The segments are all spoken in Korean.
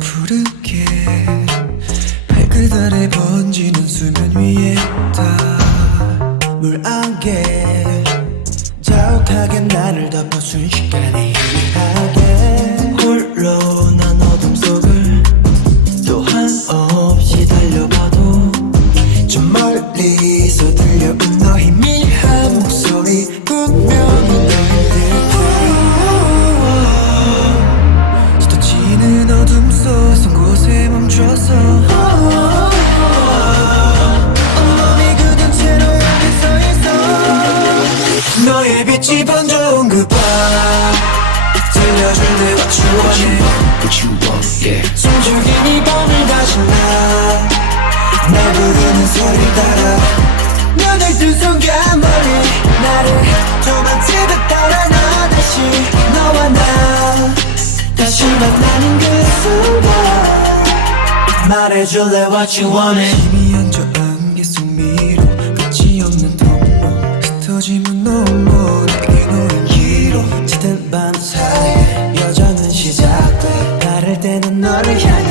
푸르게 발끝 아래 번지는 수면 위에 다 물 안개 자욱하게 나를 덮어 순식간에 희미하게 홀로 난 어둠 속을 또 한 없이 달려봐도 저 멀리서 들려온 너의 미 너의 빛이 번져온 그 밤. 들려줄 내 what you. 숨죽인 이 밤을 다시 나날 부르는 소리 따라. 눈을 뜬 순간 멀리. 나를 도망치듯 따라 나. 다시 너와 나. 다시 만나는 그 순간. 말해줄래 what you want 희미한 저 안개 속 미로 때는 너를 향한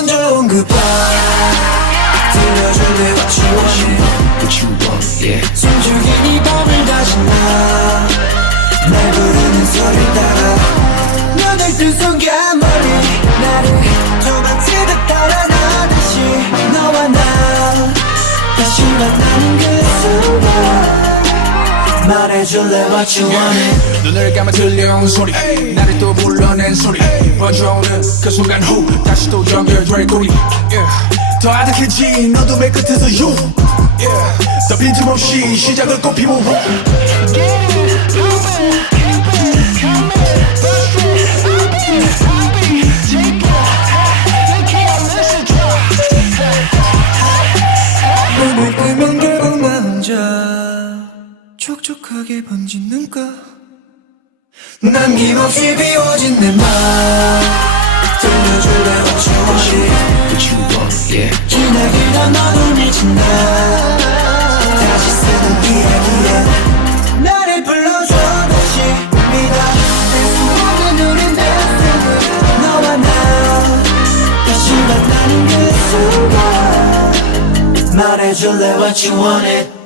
빛이 번져온 그밤 들려줄 내 what you want. What you want, yeah. 숨죽인 이 밤을 다시 나날 부르는 소리 따라 눈을 뜬 순간 멀리. 나를 도망치듯 따라 나 다시 너와 나 다시 만나는 그 순간. 말해줄래 what you want. 눈을 감아 들려온 소리 또 불러낸 소리. 번져오는 그 순간 후 다시 또 연결될 고리. 더 아득해진 어둠의 끝에서 you. 더 빈틈없이 시작을 꽃피고 혼자 촉촉하게 번진 눈가 남김없이 비워진 내 맘 들려줄래 what you want What you want, yeah. 기나기던 어둠이 지나. 다시 쓰는 이야기에 나를 불러줘 다시. 믿어 뗄수 없는 우린 데스 너와 나. 다시 만나는 그 순간 말해줄래 what you wanted